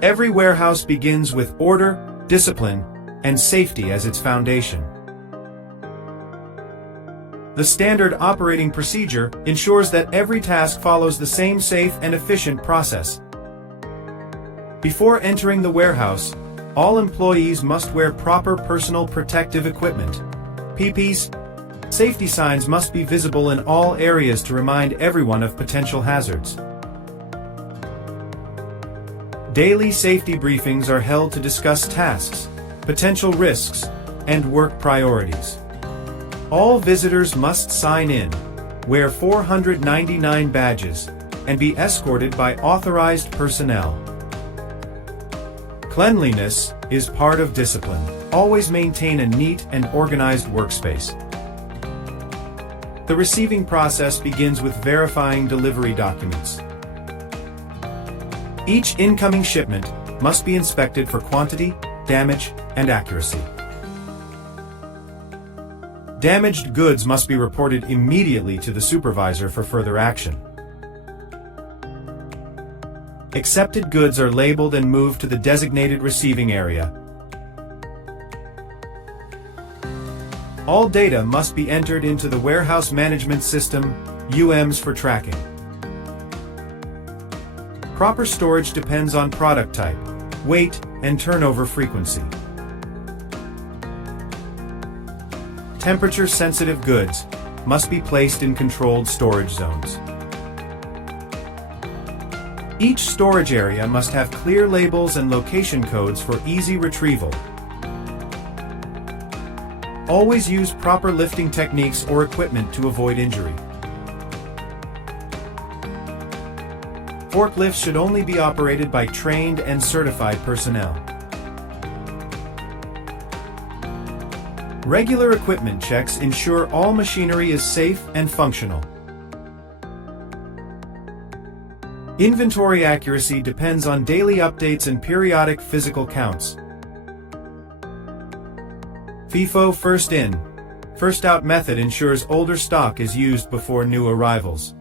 Every warehouse begins with order, discipline, and safety as its foundation. The standard operating procedure ensures that every task follows the same safe and efficient process. Before entering the warehouse, all employees must wear proper personal protective equipment, PPEs. Safety signs must be visible in all areas to remind everyone of potential hazards. Daily safety briefings are held to discuss tasks, potential risks, and work priorities. All visitors must sign in, wear 499 badges, and be escorted by authorized personnel. Cleanliness is part of discipline. Always maintain a neat and organized workspace. The receiving process begins with verifying delivery documents. Each incoming shipment must be inspected for quantity, damage, and accuracy. Damaged goods must be reported immediately to the supervisor for further action. Accepted goods are labeled and moved to the designated receiving area. All data must be entered into the warehouse management system, WMS, for tracking. Proper storage depends on product type, weight, and turnover frequency. Temperature-sensitive goods must be placed in controlled storage zones. Each storage area must have clear labels and location codes for easy retrieval. Always use proper lifting techniques or equipment to avoid injury. Forklifts should only be operated by trained and certified personnel. Regular equipment checks ensure all machinery is safe and functional. Inventory accuracy depends on daily updates and periodic physical counts. FIFO first in, first out method ensures older stock is used before new arrivals.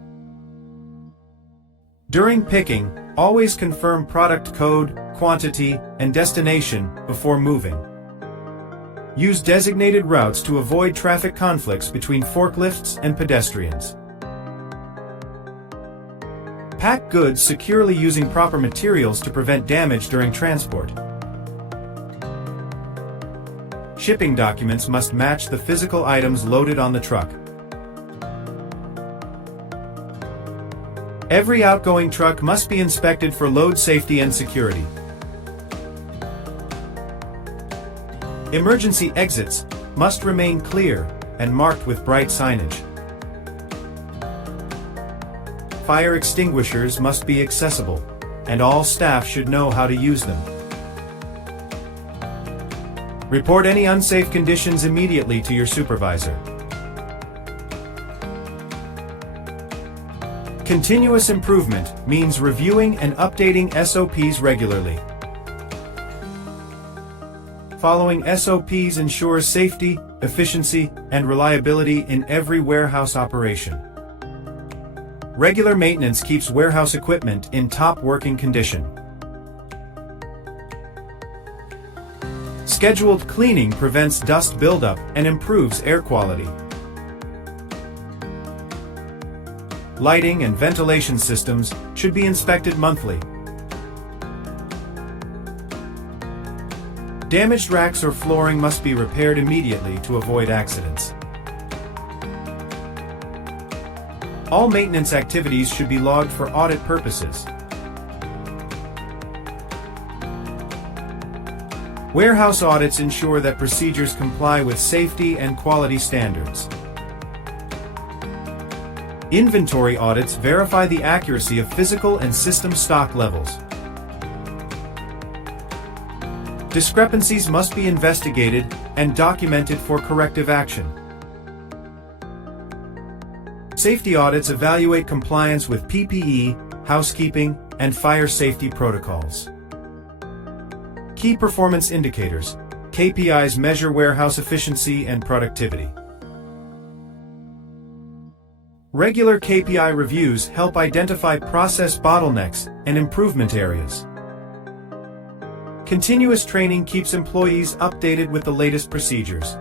During picking, always confirm product code, quantity, and destination before moving. Use designated routes to avoid traffic conflicts between forklifts and pedestrians. Pack goods securely using proper materials to prevent damage during transport. Shipping documents must match the physical items loaded on the truck. Every outgoing truck must be inspected for load safety and security. Emergency exits must remain clear and marked with bright signage. Fire extinguishers must be accessible, and all staff should know how to use them. Report any unsafe conditions immediately to your supervisor. Continuous improvement means reviewing and updating SOPs regularly. Following SOPs ensures safety, efficiency, and reliability in every warehouse operation. Regular maintenance keeps warehouse equipment in top working condition. Scheduled cleaning prevents dust buildup and improves air quality. Lighting and ventilation systems should be inspected monthly. Damaged racks or flooring must be repaired immediately to avoid accidents. All maintenance activities should be logged for audit purposes. Warehouse audits ensure that procedures comply with safety and quality standards. Inventory audits verify the accuracy of physical and system stock levels. Discrepancies must be investigated and documented for corrective action. Safety audits evaluate compliance with PPE, housekeeping, and fire safety protocols. Key performance indicators, KPIs, measure warehouse efficiency and productivity. Regular KPI reviews help identify process bottlenecks and improvement areas. Continuous training keeps employees updated with the latest procedures.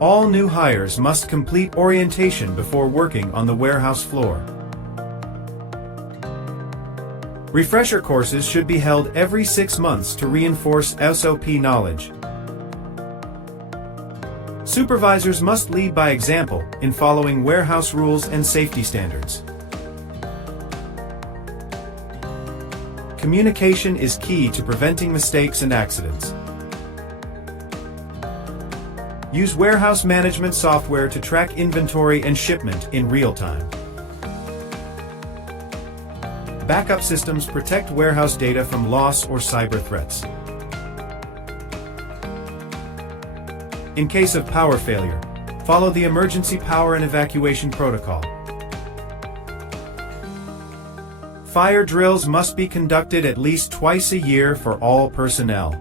All new hires must complete orientation before working on the warehouse floor. Refresher courses should be held every 6 months to reinforce SOP knowledge. Supervisors must lead by example in following warehouse rules and safety standards. Communication is key to preventing mistakes and accidents. Use warehouse management software to track inventory and shipment in real time. Backup systems protect warehouse data from loss or cyber threats. In case of power failure, follow the emergency power and evacuation protocol. Fire drills must be conducted at least twice a year for all personnel.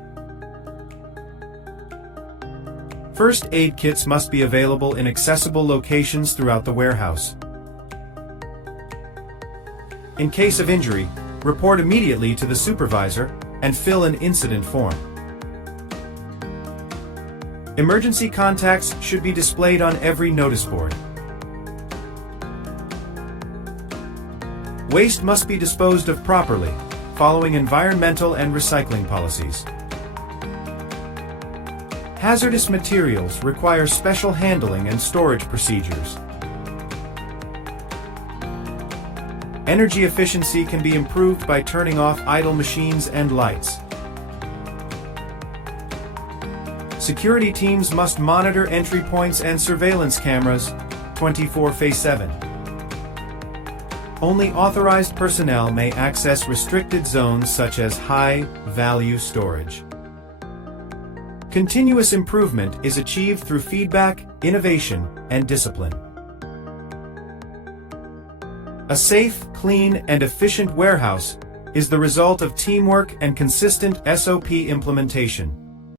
First aid kits must be available in accessible locations throughout the warehouse. In case of injury, report immediately to the supervisor and fill an incident form. Emergency contacts should be displayed on every notice board. Waste must be disposed of properly, following environmental and recycling policies. Hazardous materials require special handling and storage procedures. Energy efficiency can be improved by turning off idle machines and lights. Security teams must monitor entry points and surveillance cameras 24/7. Only authorized personnel may access restricted zones such as high-value storage. Continuous improvement is achieved through feedback, innovation, and discipline. A safe, clean, and efficient warehouse is the result of teamwork and consistent SOP implementation.